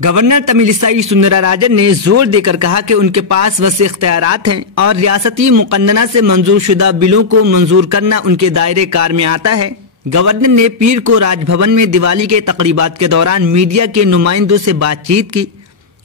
Governor تملسائی Soundararajan نے زور دے کر کہا کہ ان کے پاس وسیع اختیارات ہیں اور ریاستی مقننہ سے منظور شدہ بلوں کو منظور کرنا ان کے دائرے کار میں آتا ہے۔ گورنر نے پیر کو راج بھون میں دیوالی کے تقریبات کے دوران میڈیا کے نمائندوں سے بات چیت کی۔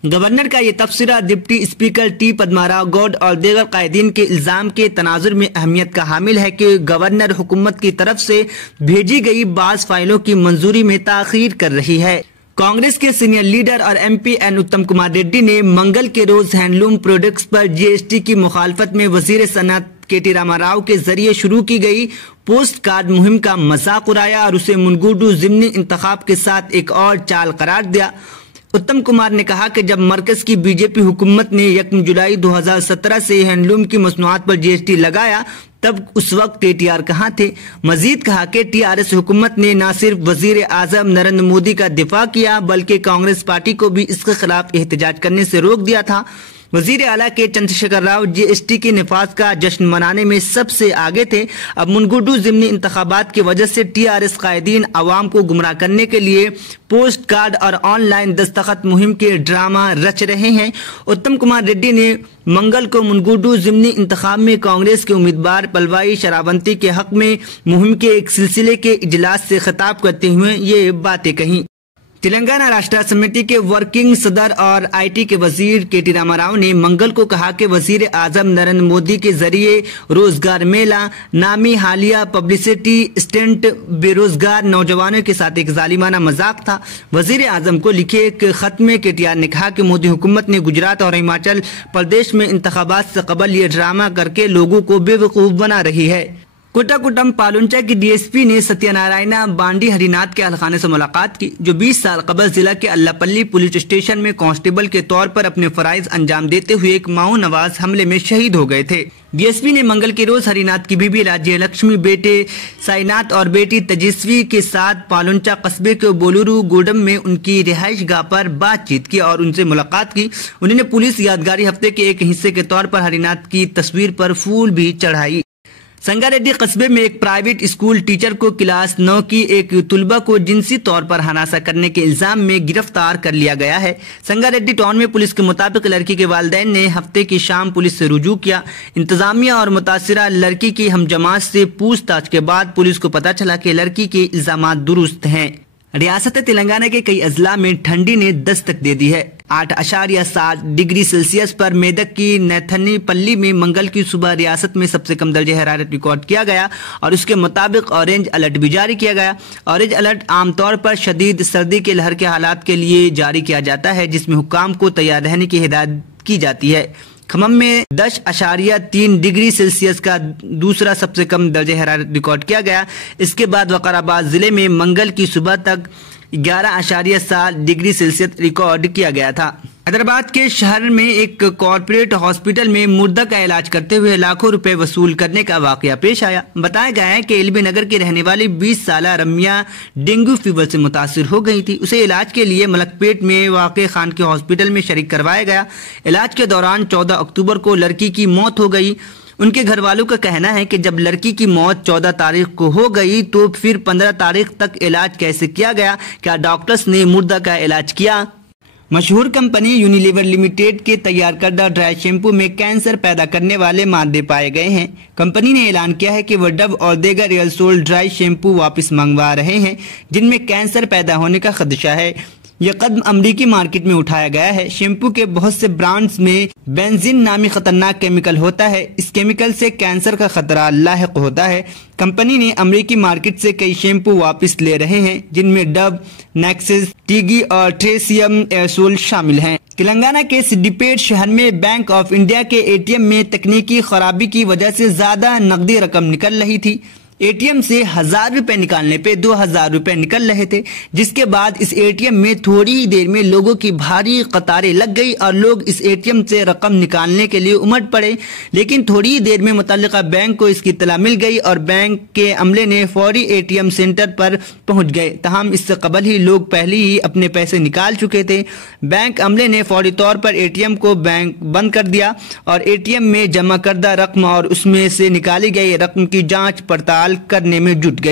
گورنر کا یہ تبصرہ deputy speaker T Padma Rao Goud اور دیگر قائدین کے الزام کے تناظر میں اہمیت کا حامل ہے کہ گورنر حکومت کی طرف سے بھیجی گئی بعض فائلوں کی منظوری میں تاخیر کر رہی ہے۔ کانگریس کے سینئر لیڈر اور ایم پی این اتم کمار ریڈی نے منگل کے روز ہینڈلوم پروڈکٹس پر جی ایس ٹی کی مخالفت میں وزیر صنعت کے ٹی راما راؤ کے ذریعے شروع کی گئی پوسٹ کارڈ مہم کا مذاق اڑایا اور اسے منگوڈو ضمنی انتخاب کے ساتھ ایک اور چال قرار دیا۔ اتم کمار نے کہا کہ جب مرکز کی بی جے پی حکومت نے 1 جولائی 2017 سے ہینڈلوم کی مصنوعات پر جی ایس ٹی لگایا تب اس وقت ٹی ٹی آر کہاں تھے؟ مزید کہا کہ ٹی آر ایس حکومت نے نہ صرف وزیر اعظم نریندر مودی کا دفاع کیا بلکہ کانگریس پارٹی کو بھی اس کے خلاف احتجاج کرنے سے روک دیا تھا۔ وزیر اعلیٰ کے چندر شیکھر راؤ جی ایس ٹی کے نفاذ کا جشن منانے میں سب سے آگے تھے۔ اب منگوڈو ضمنی انتخابات کی وجہ سے ٹی آر ایس قائدین عوام کو گمراہ کرنے کے لیے پوسٹ کارڈ اور آن لائن دستخط مہم کے ڈرامہ رچ رہے ہیں۔ اتم کمار ریڈی نے منگل کو منگوڈو ضمنی انتخاب میں کانگریس کے امیدوار پلوائی شراونتی کے حق میں مہم کے ایک سلسلے کے اجلاس سے خطاب کرتے ہوئے یہ باتیں کہیں۔ تلنگانہ راشٹر سمیتی کے ورکنگ صدر اور آئی ٹی کے وزیر کے ٹی راما راؤ نے منگل کو کہا کہ وزیر اعظم نریندر مودی کے ذریعے روزگار میلہ نامی حالیہ پبلسٹی اسٹنٹ بے روزگار نوجوانوں کے ساتھ ایک ظالمانہ مذاق تھا۔ وزیر اعظم کو لکھے ایک خط میں کے ٹی آر نے کہا کہ مودی حکومت نے گجرات اور ہماچل پردیش میں انتخابات سے قبل یہ ڈرامہ کر کے لوگوں کو بے وقوف بنا رہی ہے۔ کوٹاکوٹم پالونچا کی ڈی ایس پی نے ستیہ نارائنا بانڈی ہری ناتھ کے اہلخانے سے ملاقات کی جو 20 سال قبل ضلع کے اللہ پلی پولیس اسٹیشن میں کانسٹیبل کے طور پر اپنے فرائض انجام دیتے ہوئے ایک ماؤ نواز حملے میں شہید ہو گئے تھے۔ ڈی ایس پی نے منگل کے روز ہری ناتھ کی بیوی راجیہ لکشمی، بیٹے سائی ناتھ اور بیٹی تیجسوی کے ساتھ پالونچا قصبے کے بولورو گوڈم میں ان کی رہائش گاہ پر بات چیت کی اور ان سے ملاقات کی۔ انہوں نے پولیس یادگاری ہفتے کے ایک حصے کے طور پر ہری ناتھ کی تصویر پر پھول بھی چڑھائی۔ سنگا ریڈی قصبے میں ایک پرائیویٹ اسکول ٹیچر کو کلاس 9 کی ایک طلبہ کو جنسی طور پر ہراساں کرنے کے الزام میں گرفتار کر لیا گیا ہے۔ سنگا ریڈی ٹاؤن میں پولیس کے مطابق لڑکی کے والدین نے ہفتے کی شام پولیس سے رجوع کیا۔ انتظامیہ اور متاثرہ لڑکی کی ہم جماعت سے پوچھ تاچھ کے بعد پولیس کو پتہ چلا کہ لڑکی کے الزامات درست ہیں۔ ریاست تلنگانہ کے کئی اضلاع میں ٹھنڈی نے دستک دے دی ہے۔ 8.7 ڈگری سیلسیس پر میدک کی نیتھنی پلی میں منگل کی صبح ریاست میں سب سے کم درجہ حرارت ریکارڈ کیا گیا اور اس کے مطابق اورنج الرٹ بھی جاری کیا گیا۔ اورنج الرٹ عام طور پر شدید سردی کے لہر کے حالات کے لیے جاری کیا جاتا ہے جس میں حکام کو تیار رہنے کی ہدایت کی جاتی ہے۔ کھمم میں 10.3 ڈگری سیلسیس کا دوسرا سب سے کم درجہ حرارت ریکارڈ کیا گیا۔ اس کے بعد وقار آباد ضلع میں منگل کی صبح تک 11.7 ڈگری سیلسیس ریکارڈ کیا گیا تھا۔ حیدرآباد کے شہر میں ایک کارپوریٹ ہاسپٹل میں مردہ کا علاج کرتے ہوئے لاکھوں روپے وصول کرنے کا واقعہ پیش آیا۔ بتایا گیا ہے کہ ایل بی نگر کی رہنے والی 20 سالہ رمیا ڈینگو فیور سے متاثر ہو گئی تھی۔ اسے علاج کے لیے ملک پیٹ میں واقع خان کے ہاسپٹل میں شریک کروایا گیا۔ علاج کے دوران 14 اکتوبر کو لڑکی کی موت ہو گئی۔ ان کے گھر والوں کا کہنا ہے کہ جب لڑکی کی موت 14 تاریخ کو ہو گئی تو پھر 15 تاریخ تک علاج کیسے کیا گیا؟ کیا ڈاکٹرز نے مردہ کا علاج کیا؟ مشہور کمپنی یونیلیور لمیٹڈ کے تیار کردہ ڈرائی شیمپو میں کینسر پیدا کرنے والے مادے پائے گئے ہیں۔ کمپنی نے اعلان کیا ہے کہ وہ ڈو اور دیگر ریئل سول ڈرائی شیمپو واپس منگوا رہے ہیں جن میں کینسر پیدا ہونے کا خدشہ ہے۔ یہ قدم امریکی مارکیٹ میں اٹھایا گیا ہے۔ شیمپو کے بہت سے برانڈز میں بینزین نامی خطرناک کیمیکل ہوتا ہے۔ اس کیمیکل سے کینسر کا خطرہ لاحق ہوتا ہے۔ کمپنی نے امریکی مارکیٹ سے کئی شیمپو واپس لے رہے ہیں جن میں ڈو، نیکسس، ٹیگی اور ٹریسیم ایرسول شامل ہیں۔ تلنگانہ کے سڈیپیٹ شہر میں بینک آف انڈیا کے اے ٹی ایم میں تکنیکی خرابی کی وجہ سے زیادہ نقدی رقم نکل رہی تھی۔ اے ٹی ایم سے 1000 روپے نکالنے پہ 2000 روپے نکل رہے تھے، جس کے بعد اس اے ٹی ایم میں تھوڑی ہی دیر میں لوگوں کی بھاری قطاریں لگ گئی اور لوگ اس اے ٹی ایم سے رقم نکالنے کے لیے امٹ پڑے۔ لیکن تھوڑی ہی دیر میں متعلقہ بینک کو اس کی اطلاع مل گئی اور بینک کے عملے نے فوری اے ٹی ایم سینٹر پر پہنچ گئے۔ تاہم اس سے قبل ہی لوگ پہلے ہی اپنے پیسے نکال چکے تھے۔ بینک عملے نے فوری طور پر اے ٹی ایم کو بند کر دیا اور اے ٹی ایم میں جمع کردہ رقم اور اس میں سے نکالی گئی رقم کی جانچ پڑتال کرنے میں جٹ گئے۔